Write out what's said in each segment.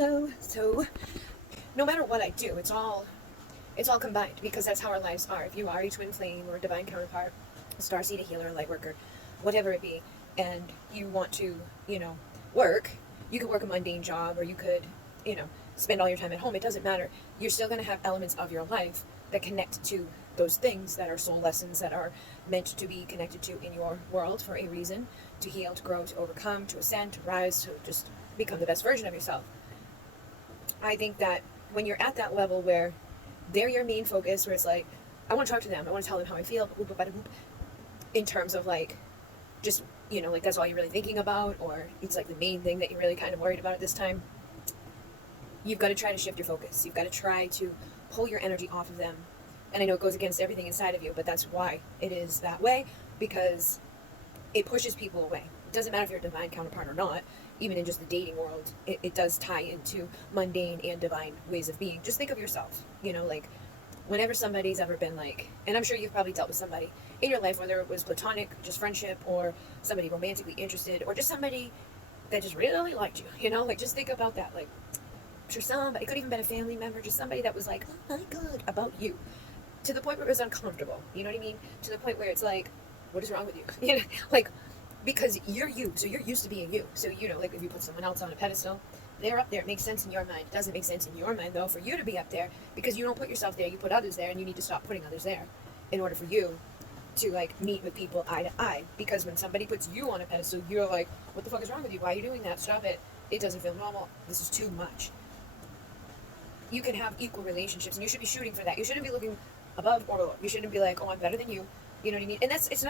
Hello. So, no matter what I do, it's all combined because that's how our lives are. If you are a twin flame or a divine counterpart, a star seed, a healer, a light worker, whatever it be, and you want to, work, you could work a mundane job or you could, spend all your time at home. It doesn't matter. You're still going to have elements of your life that connect to those things that are soul lessons that are meant to be connected to in your world for a reason, to heal, to grow, to overcome, to ascend, to rise, to just become the best version of yourself. I think that when you're at that level where they're your main focus, where it's like, I want to talk to them, I want to tell them how I feel, in terms of like, just, like that's all you're really thinking about, or it's like the main thing that you're really kind of worried about at this time, you've got to try to shift your focus. You've got to try to pull your energy off of them. And I know it goes against everything inside of you, but that's why it is that way, because it pushes people away. It doesn't matter if you're a divine counterpart or not. Even in just the dating world, it does tie into mundane and divine ways of being. Just think of yourself, like whenever somebody's ever been like, and I'm sure you've probably dealt with somebody in your life, whether it was platonic, just friendship, or somebody romantically interested, or just somebody that just really liked you, like just think about that. Like, I'm sure somebody, it could even been a family member, just somebody that was like, oh my God, about you, to the point where it was uncomfortable, you know what I mean? To the point where it's like, what is wrong with you? Like, because you're you, so you're used to being you. So, like if you put someone else on a pedestal, they're up there. It makes sense in your mind. It doesn't make sense in your mind, though, for you to be up there, because you don't put yourself there. You put others there, and you need to stop putting others there in order for you to, like, meet with people eye to eye. Because when somebody puts you on a pedestal, you're like, what the fuck is wrong with you? Why are you doing that? Stop it. It doesn't feel normal. This is too much. You can have equal relationships, and you should be shooting for that. You shouldn't be looking above or below. You shouldn't be like, oh, I'm better than you. You know what I mean? And it's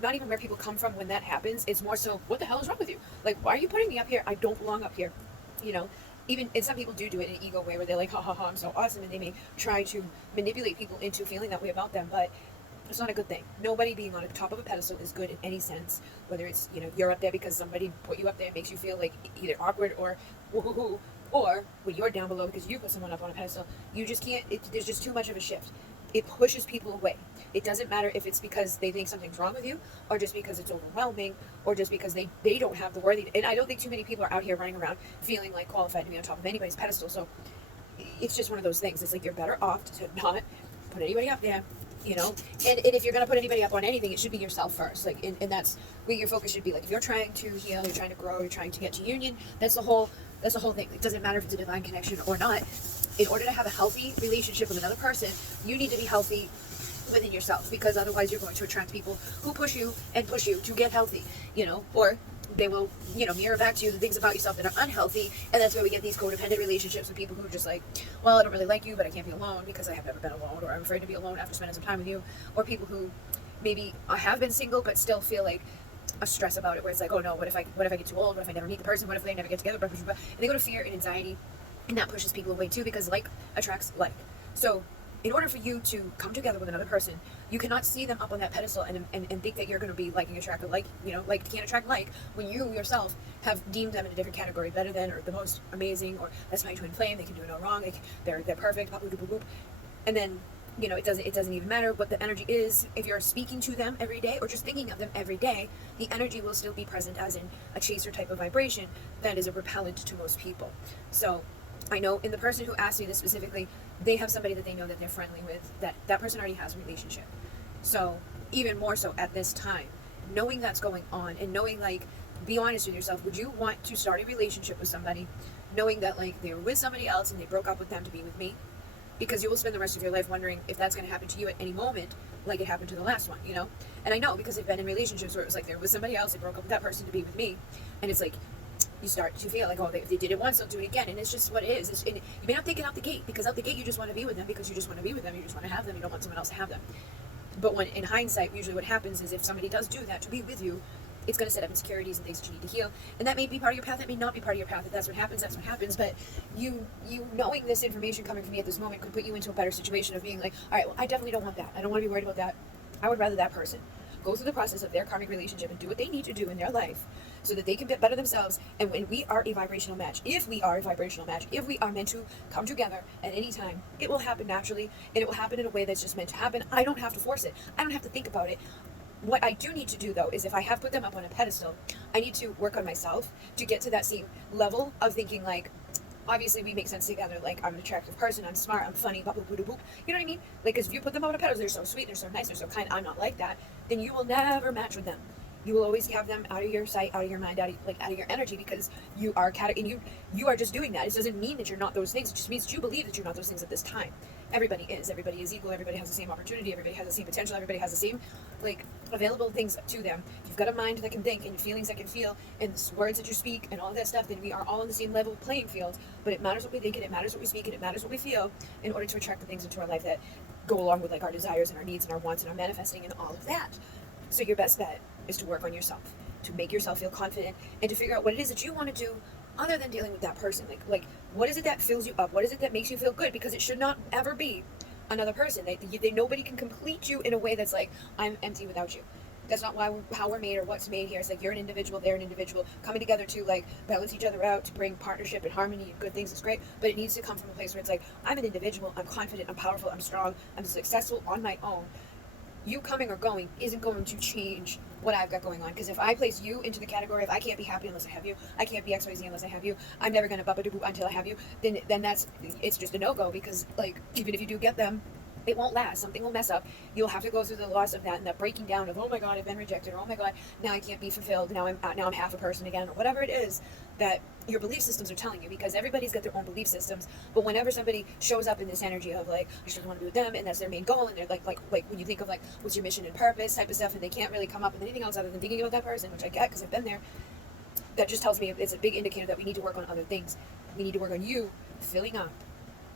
not even where people come from when that happens. It's more so, what the hell is wrong with you? Like, why are you putting me up here? I don't belong up here. Even, and some people do it in an ego way where they're like, ha ha ha, I'm so awesome. And they may try to manipulate people into feeling that way about them, but it's not a good thing. Nobody being on the top of a pedestal is good in any sense. Whether it's, you're up there because somebody put you up there and makes you feel like either awkward or woo-hoo-hoo, or when you're down below because you put someone up on a pedestal, you just can't, there's just too much of a shift. It pushes people away. It doesn't matter if it's because they think something's wrong with you, or just because it's overwhelming, or just because they don't have the worthy. And I don't think too many people are out here running around feeling like qualified to be on top of anybody's pedestal. So it's just one of those things. It's like you're better off to not put anybody up there, And if you're going to put anybody up on anything, it should be yourself first. Like, and that's where your focus should be. Like, if you're trying to heal, you're trying to grow, you're trying to get to union, that's the whole thing. It doesn't matter if it's a divine connection or not. In order to have a healthy relationship with another person, you need to be healthy within yourself, because otherwise you're going to attract people who push you to get healthy, or they will, mirror back to you the things about yourself that are unhealthy. And that's where we get these codependent relationships with people who are just like, well, I don't really like you, but I can't be alone because I have never been alone, or I'm afraid to be alone after spending some time with you. Or people who maybe have been single but still feel like a stress about it, where it's like, oh no, what if I get too old? What if I never meet the person? What if they never get together? And they go to fear and anxiety, and that pushes people away too, because like attracts like. So in order for you to come together with another person, you cannot see them up on that pedestal and think that you're going to be liking attracted like, like can't attract like, when you yourself have deemed them in a different category, better than, or the most amazing, or that's my twin flame, they can do no wrong, they're perfect, boop, boop, boop, boop. And then, it doesn't even matter what the energy is. If you're speaking to them every day or just thinking of them every day, the energy will still be present, as in a chaser type of vibration that is a repellent to most people. So I know in the person who asked me this specifically, they have somebody that they know that they're friendly with, that person already has a relationship. So even more so at this time, knowing that's going on, and knowing, like, be honest with yourself. Would you want to start a relationship with somebody knowing that, like, they were with somebody else and they broke up with them to be with me? Because you will spend the rest of your life wondering if that's going to happen to you at any moment, like it happened to the last one, And I know, because I've been in relationships where it was like, they're with somebody else, they broke up with that person to be with me, and it's like, you start to feel like, oh, if they did it once, they'll do it again. And it's just what it is. And you may not think it out the gate, because out the gate you just want to be with them, because you just want to be with them, you just want to have them, you don't want someone else to have them. But when, in hindsight, usually what happens is, if somebody does do that to be with you, it's going to set up insecurities and things that you need to heal. And that may be part of your path, that may not be part of your path. If that's what happens, that's what happens. But you knowing this information coming from me at this moment could put you into a better situation of being like, all right, well, I definitely don't want that. I don't want to be worried about that. I would rather that person go through the process of their karmic relationship and do what they need to do in their life so that they can better themselves. And when we are a vibrational match, if we are meant to come together at any time, it will happen naturally, and it will happen in a way that's just meant to happen. I don't have to force it. I don't have to think about it. What I do need to do, though, is if I have put them up on a pedestal, I need to work on myself to get to that same level of thinking like, obviously we make sense together. Like, I'm an attractive person, I'm smart, I'm funny, blah, blah, blah, blah, blah. You know what I mean? Like, because if you put them on a pedestal, they're so sweet, they're so nice, they're so kind, I'm not like that, then you will never match with them. You will always have them out of your sight, out of your mind, out of your energy, because you are and you are just doing that. It doesn't mean that you're not those things. It just means that you believe that you're not those things at this time. Everybody is. Everybody is equal. Everybody has the same opportunity. Everybody has the same potential. Everybody has the same, like, available things to them. You've got a mind that can think, and feelings that can feel, and words that you speak, and all of that stuff. Then we are all on the same level playing field. But it matters what we think, and it matters what we speak, and it matters what we feel, in order to attract the things into our life that go along with, like, our desires and our needs and our wants and our manifesting and all of that. So your best bet is to work on yourself, to make yourself feel confident, and to figure out what it is that you want to do other than dealing with that person. Like what is it that fills you up? What is it that makes you feel good? Because it should not ever be another person. Nobody can complete you in a way that's like, I'm empty without you. That's not how we're made or what's made here. It's like, you're an individual, they're an individual. Coming together to, like, balance each other out, to bring partnership and harmony and good things is great, but it needs to come from a place where it's like, I'm an individual, I'm confident, I'm powerful, I'm strong, I'm successful on my own. You coming or going isn't going to change what I've got going on. Because if I place you into the category of, I can't be happy unless I have you, I can't be XYZ unless I have you, I'm never going to bubba-doo until I have you, then it's just a no-go. Because, like, even if you do get them, it won't last. Something will mess up. You'll have to go through the loss of that, and that breaking down of, oh my God, I've been rejected, or oh my God, now I can't be fulfilled, now I'm half a person again, or whatever it is that your belief systems are telling you. Because everybody's got their own belief systems, but whenever somebody shows up in this energy of, like, I just want to be with them, and that's their main goal, and they're like when you think of, like, what's your mission and purpose type of stuff, and they can't really come up with anything else other than thinking about that person, which I get because I've been there, that just tells me it's a big indicator that we need to work on other things. We need to work on you filling up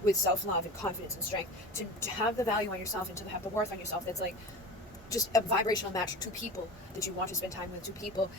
with self-love and confidence and strength, to have the value on yourself, and to have the worth on yourself that's, like, just a vibrational match to people that you want to spend time with, to people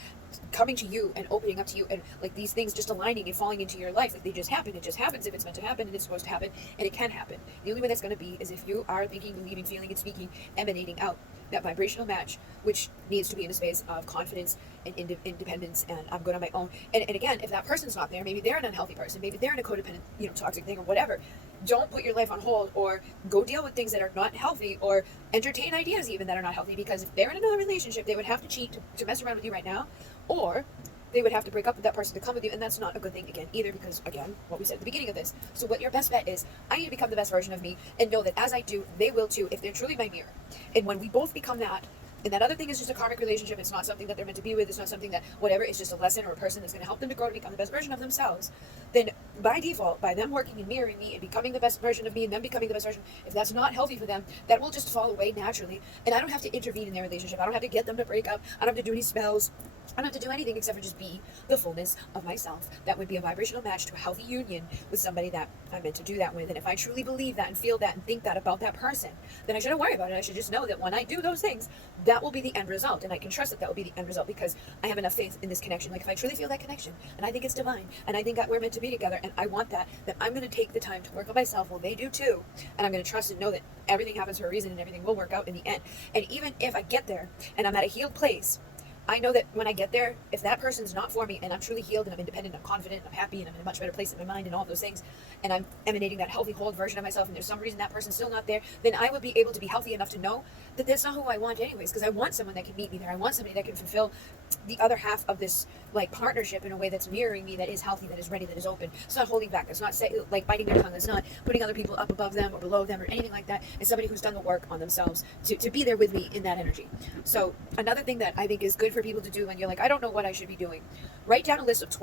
coming to you and opening up to you, and, like, these things just aligning and falling into your life. Like, they just happen. It just happens if it's meant to happen, and it's supposed to happen, and it can happen. The only way that's going to be is if you are thinking, believing, feeling, and speaking, emanating out that vibrational match, which needs to be in a space of confidence and independence, and I'm good on my own. And again, if that person's not there, maybe they're an unhealthy person, maybe they're in a codependent, toxic thing or whatever. Don't put your life on hold, or go deal with things that are not healthy, or entertain ideas even that are not healthy. Because if they're in another relationship, they would have to cheat to mess around with you right now, or they would have to break up with that person to come with you, and that's not a good thing again either, because, again, what we said at the beginning of this. So what your best bet is, I need to become the best version of me, and know that as I do, they will too, if they're truly my mirror. And when we both become that, and that other thing is just a karmic relationship, it's not something that they're meant to be with, it's not something that, whatever, it's just a lesson or a person that's going to help them to grow, to become the best version of themselves, then by default, by them working and mirroring me and becoming the best version of me, and them becoming the best version, if that's not healthy for them, that will just fall away naturally. And I don't have to intervene in their relationship. I don't have to get them to break up. I don't have to do any spells. I don't have to do anything except for just be the fullness of myself. That would be a vibrational match to a healthy union with somebody that I'm meant to do that with. And if I truly believe that and feel that and think that about that person, then I shouldn't worry about it. I should just know that when I do those things, that will be the end result. And I can trust that will be the end result, because I have enough faith in this connection. Like, if I truly feel that connection, and I think it's divine, and I think that we're meant to be together, and I want that, then I'm going to take the time to work on myself. Well, they do too. And I'm going to trust and know that everything happens for a reason, and everything will work out in the end. And even if I get there and I'm at a healed place, I know that when I get there, if that person's not for me, and I'm truly healed, and I'm independent, I'm confident, I'm happy, and I'm in a much better place in my mind and all of those things, and I'm emanating that healthy, whole version of myself, and there's some reason that person's still not there, then I would be able to be healthy enough to know that that's not who I want anyways, because I want someone that can meet me there. I want somebody that can fulfill the other half of this, like, partnership in a way that's mirroring me, that is healthy, that is ready, that is open. It's not holding back. It's not biting their tongue. It's not putting other people up above them or below them or anything like that. It's somebody who's done the work on themselves to be there with me in that energy. So another thing that I think is good for people to do when you're like, I don't know what I should be doing, write down a list of 20